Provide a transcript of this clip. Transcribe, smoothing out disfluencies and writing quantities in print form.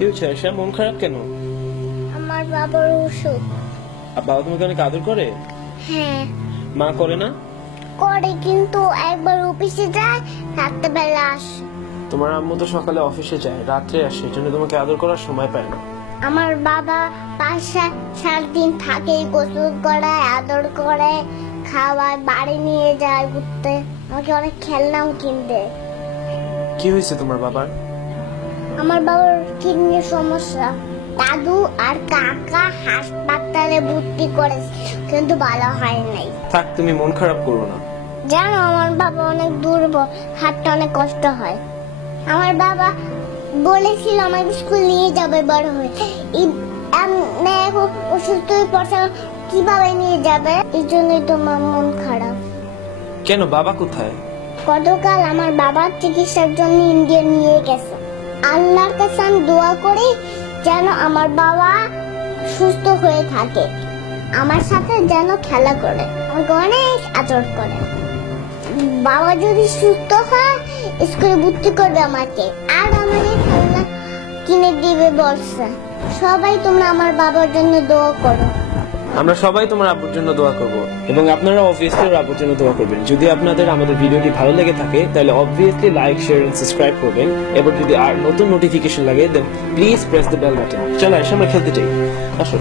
কি হয়েছে আয়শা, মন খারাপ কেন? আমার বাবার অসুখ। আর বাবা তোমাকে অনেক আদর করে? হ্যাঁ মা করে না? করে, কিন্তু একবার অফিসে যায়, রাত্রেবেলা আসে। তোমার আম্মু তো সকালে অফিসে যায়, রাত্রে আসে, এই জন্য তোমাকে আদর করার সময় পায় না। আমার বাবা 5-7 দিন থাকে, গোসল করায়, আদর করে, খাওয়ায়, বাড়ি নিয়ে যায় ঘুরতে, আমাকে অনেক খেলনাও কিনতে। কি হয়েছে তোমার বাবার? আমার বাবার কিডনির সমস্যা। দাদু আর কাকা হাসপাতালে ভর্তি করেছে, কিন্তু ভালো হয় নাই। থাক, তুমি মন খারাপ করো না। জানো, আমার বাবা অনেক দুর্বল, হাঁটতে অনেক কষ্ট হয়। আমার বাবা বলেছিল আমাকে স্কুল নিয়ে যাবে বড় হয়ে। এখন অসুস্থ হয়ে পড়ছে, কিভাবে নিয়ে যাবে? এই জন্যই তোমার মন খারাপ। কেন, বাবা কোথায়? গতকাল আমার বাবার চিকিৎসার জন্য ইন্ডিয়া নিয়ে গেছে। আল্লাহর কাছে আমি দোয়া করি যেন আমার বাবা সুস্থ হয়ে থাকে, আমার সাথে যেন খেলা করে, আমাকে অনেক আদর করে। বাবা যদি সুস্থ হয় স্কুলে ভর্তি করবে আমাকে, আর আমাকে খেলনা কিনে দিবে বলছে। সবাই তোমরা আমার বাবার জন্য দোয়া করো। আমরা সবাই তোমার আব্বুর জন্য দোয়া করব, এবং আপনারা অবভিয়াসলি ওর আব্বুর জন্য দোয়া করবেন। যদি আপনাদের আমাদের ভিডিওটি ভালো লেগে থাকে তাহলে obviously like, share and subscribe করবেন, এবং যদি আর নতুন নোটিফিকেশন লাগে then please press the bell button. চলো আয়শা, আমরা খেলতে চাই, আসো।